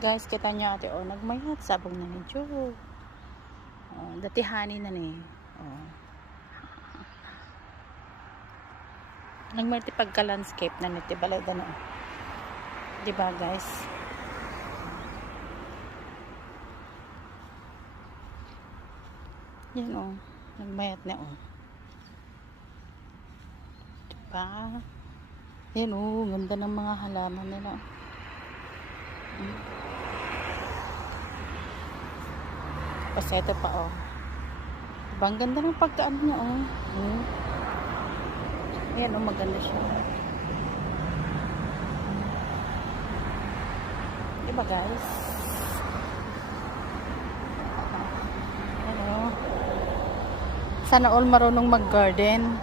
Guys, kita nyo ate, oh, nagmayat sabong na ni Joe. Oh, datihani na ni. Oh. Nagmayat pagka landscape na ni tibalay na. Diba guys? Yan oh, nagmayat na oh. Diba? Yan oh, ganda ng mga halaman nila. Kasi ito pa oh. Diba, ang ganda ng pagkaan niya oh. Ayan oh, maganda siya. Diba guys? Ayan oh. Sana all marunong mag-garden.